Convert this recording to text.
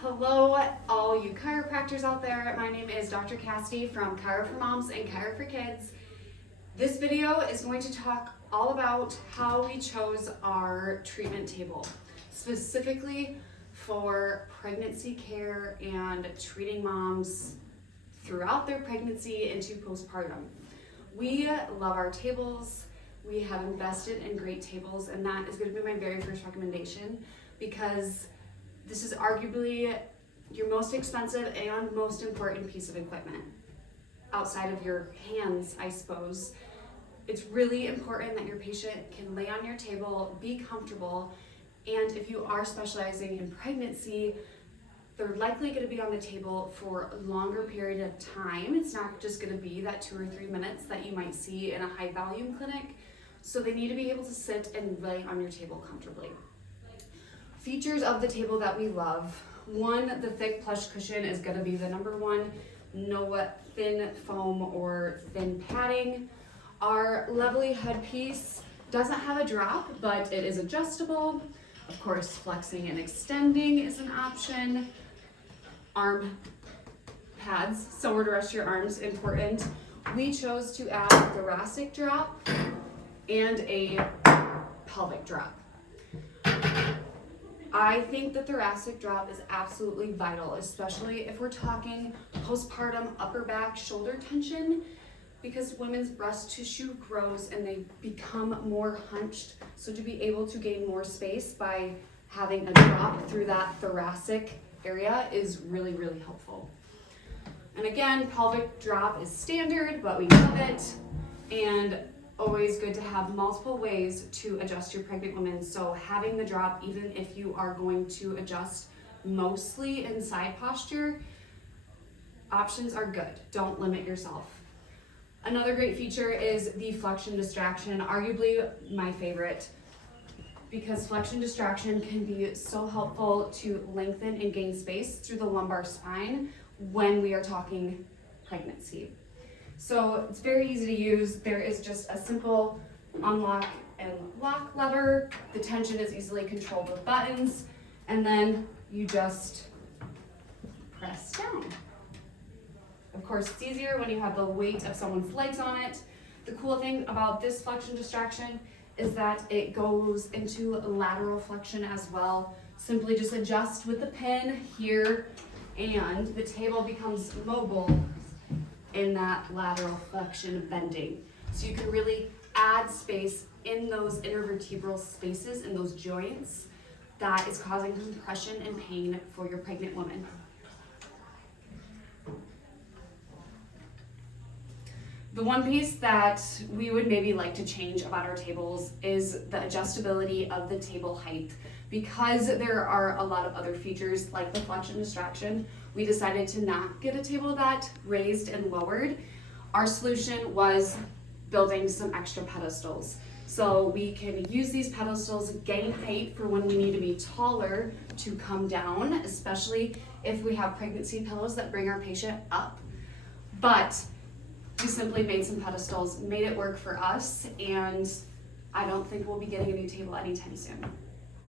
Hello, all you chiropractors out there. My name is Dr. Cassidy from Chiro for Moms and Chiro for Kids. This video is going to talk all about how we chose our treatment table, specifically for pregnancy care and treating moms throughout their pregnancy into postpartum. We love our tables. We have invested in great tables, and that is going to be my very first recommendation because this is arguably your most expensive and most important piece of equipment. Outside of your hands, I suppose. It's really important that your patient can lay on your table, be comfortable, and if you are specializing in pregnancy, they're likely going to be on the table for a longer period of time. It's not just going to be that 2 or 3 minutes that you might see in a high volume clinic. So they need to be able to sit and lay on your table comfortably. Features of the table that we love. One, the thick plush cushion is going to be the number one. No thin foam or thin padding. Our lovely headpiece doesn't have a drop, but it is adjustable. Of course, flexing and extending is an option. Arm pads, somewhere to rest your arms, important. We chose to add a thoracic drop and a pelvic drop. I think the thoracic drop is absolutely vital, especially if we're talking postpartum upper back shoulder tension, because women's breast tissue grows and they become more hunched. So to be able to gain more space by having a drop through that thoracic area is really, really helpful. And again, pelvic drop is standard, but we love it. And always good to have multiple ways to adjust your pregnant woman. So having the drop, even if you are going to adjust mostly in side posture, options are good. Don't limit yourself. Another great feature is the Flexion Distraction, arguably my favorite, because Flexion Distraction can be so helpful to lengthen and gain space through the lumbar spine when we are talking pregnancy. So it's very easy to use. There is just a simple unlock and lock lever. The tension is easily controlled with buttons, and then you just press down. Of course, it's easier when you have the weight of someone's legs on it. The cool thing about this Flexion Distraction is that it goes into lateral flexion as well. Simply just adjust with the pin here, and the table becomes mobile in that lateral flexion bending. So you can really add space in those intervertebral spaces, in those joints, that is causing compression and pain for your pregnant woman. The one piece that we would maybe like to change about our tables is the adjustability of the table height. Because there are a lot of other features like the Flexion Distraction, we decided to not get a table that raised and lowered. Our solution was building some extra pedestals. So we can use these pedestals, gain height for when we need to be taller to come down, especially if we have pregnancy pillows that bring our patient up. But we simply made some pedestals, made it work for us, and I don't think we'll be getting a new table anytime soon.